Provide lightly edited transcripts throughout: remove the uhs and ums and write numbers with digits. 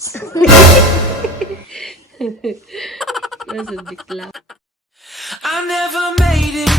That's a big laugh. I never made it,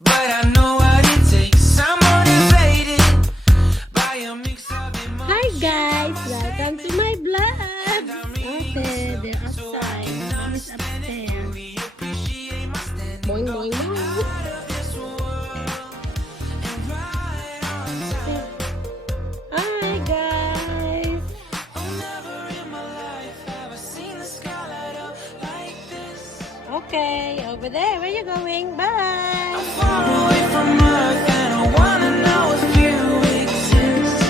but I know what it takes. I'm motivated by a mix of emotions. Hi guys, welcome to my vlog. Okay, they're outside. Mom is upstairs. Boing, boing, boing. Hi guys. Okay, over there. Where you going? Bye. I'm far away from Earth and I wanna know if you exist.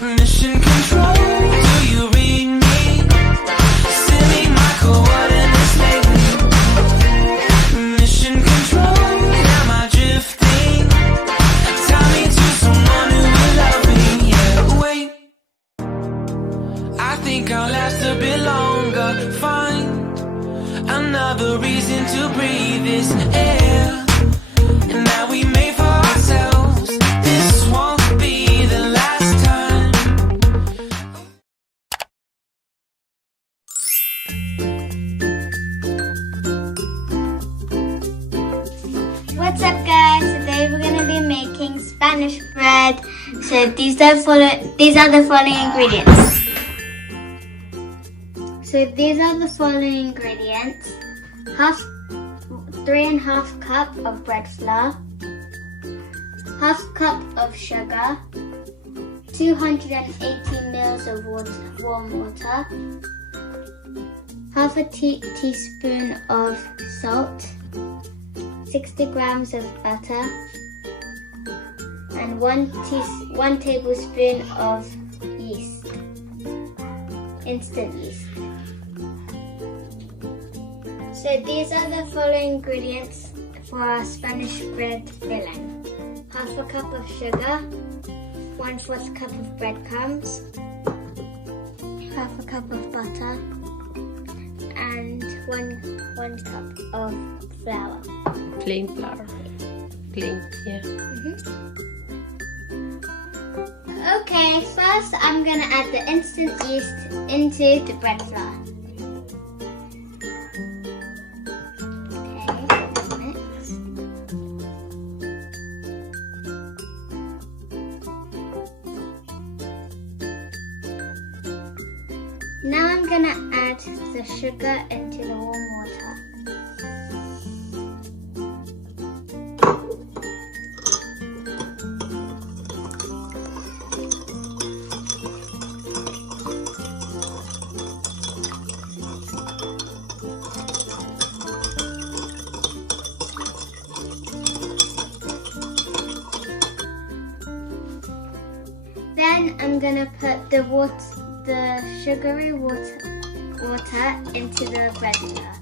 Mission control, do you read me? Send me my coordinates lately. Mission control, am I drifting? Tie me to someone who will love me. Yeah, wait, I think I'll last a bit longer. Find another reason to breathe this air. And now we made for ourselves. This won't be the last time. What's up guys? Today we're gonna be making Spanish bread. So these are the following ingredients. So these are the following ingredients. 3.5 cup of bread flour, 1/2 cup of sugar, 280 ml of warm water, 1/2 teaspoon of salt, 60 grams of butter, and 1 tablespoon of yeast, instant yeast. So these are the following ingredients for our Spanish bread filling. 1/2 cup of sugar, 1/4 cup of breadcrumbs, 1/2 cup of butter, and one cup of flour. Plain flour. Plain, yeah. Okay, first I'm gonna add the instant yeast into the bread flour. Okay, mix. Now I'm gonna add the sugar into the warm water. Then I'm gonna put the sugary water into the bread flour.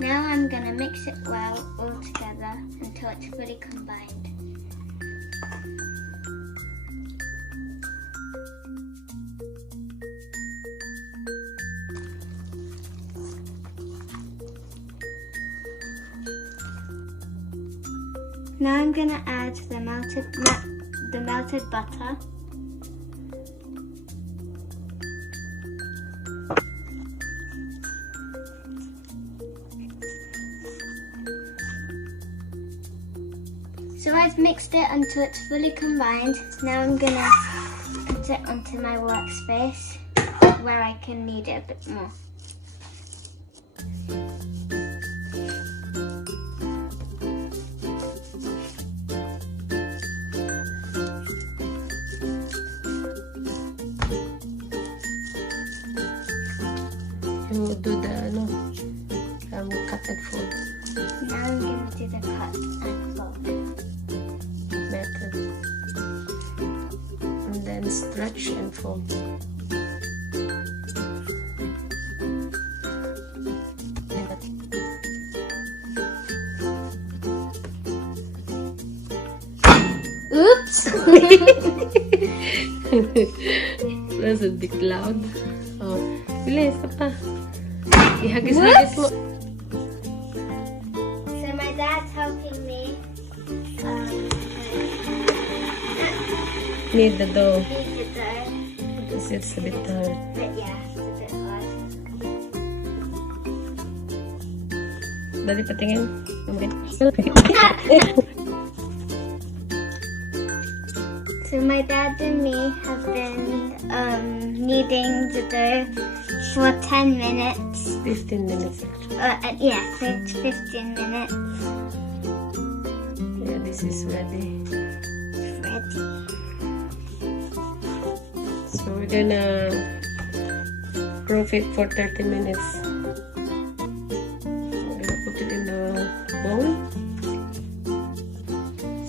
Now I'm going to mix it well all together until it's fully combined. Now I'm going to add the melted butter. So I've mixed it until it's fully combined. Now I'm going to put it onto my workspace where I can knead it a bit more. You do the cut and fold Now I'm going to do the cut and fold. method. And then stretch and fold. Oops! That's a bit loud. Oh, bilis pa. Ihagis-hagis mo. So my dad's helping me Knead the dough. knead the dough. Because it's a bit hard. But yeah, it's a bit hard. Dali patingin. So my dad and me have been kneading the dough for 10 minutes. 15 minutes actually. Yeah, so it's 15 minutes. Yeah, this is ready. Ready. So we're gonna proof it for 30 minutes. We're gonna put it in the bowl.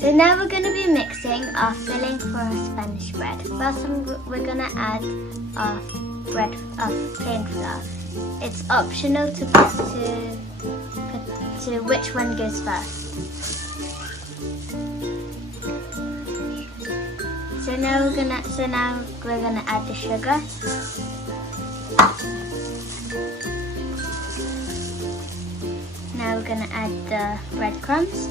So now we're going to be mixing our filling for our Spanish bread. First, we're going to add our plain flour. It's optional to which one goes first. So now we're gonna add the sugar. Now we're gonna add the breadcrumbs.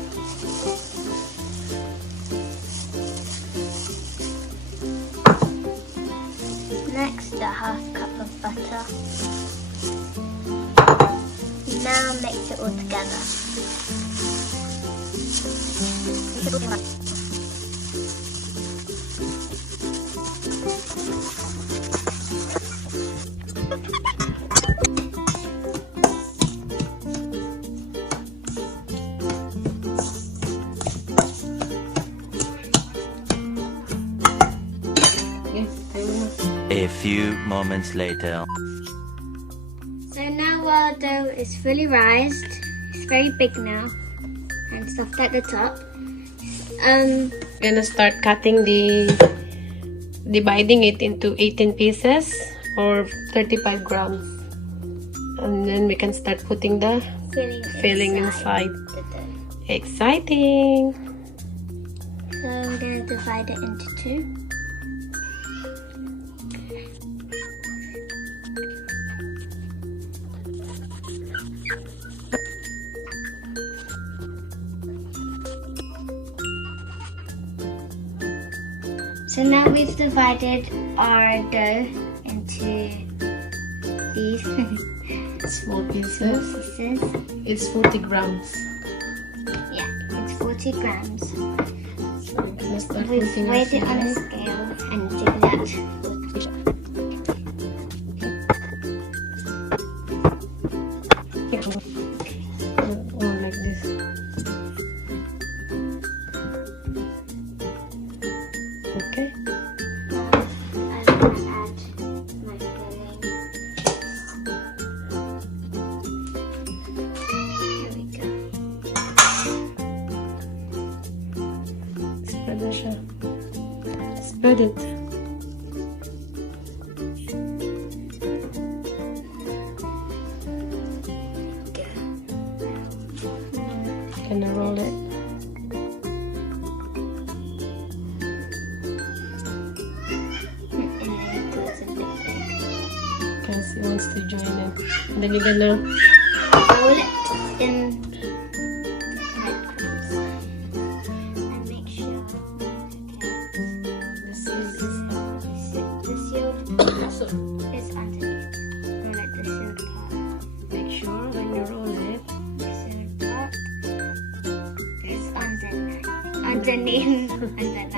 Next, a half cup of butter. Now mix it all together. A few moments later. So now our dough is fully rised. It's very big now and soft at the top. Gonna start cutting dividing it into 18 pieces or 35 grams. And then we can start putting the filling inside. the dough. Exciting! So I'm going to divide it into two. So now we've divided our dough into these Small pieces. pieces. It's 40 grams. Yeah, it's 40 grams. So we're gonna start We've putting weighed it on a inside. scale and do that. Oh, like this. Okay. I'm going to add my filling. Here we go. Spread na siya. Spread it. Gonna roll it. And then it goes a bit big. Because he wants to join it. And then you're gonna Roll it in breadcrumbs. And make sure the seed is the sealed so is underneath. Roll it the sealed part. make sure when you roll it, The sealed part is underneath. And then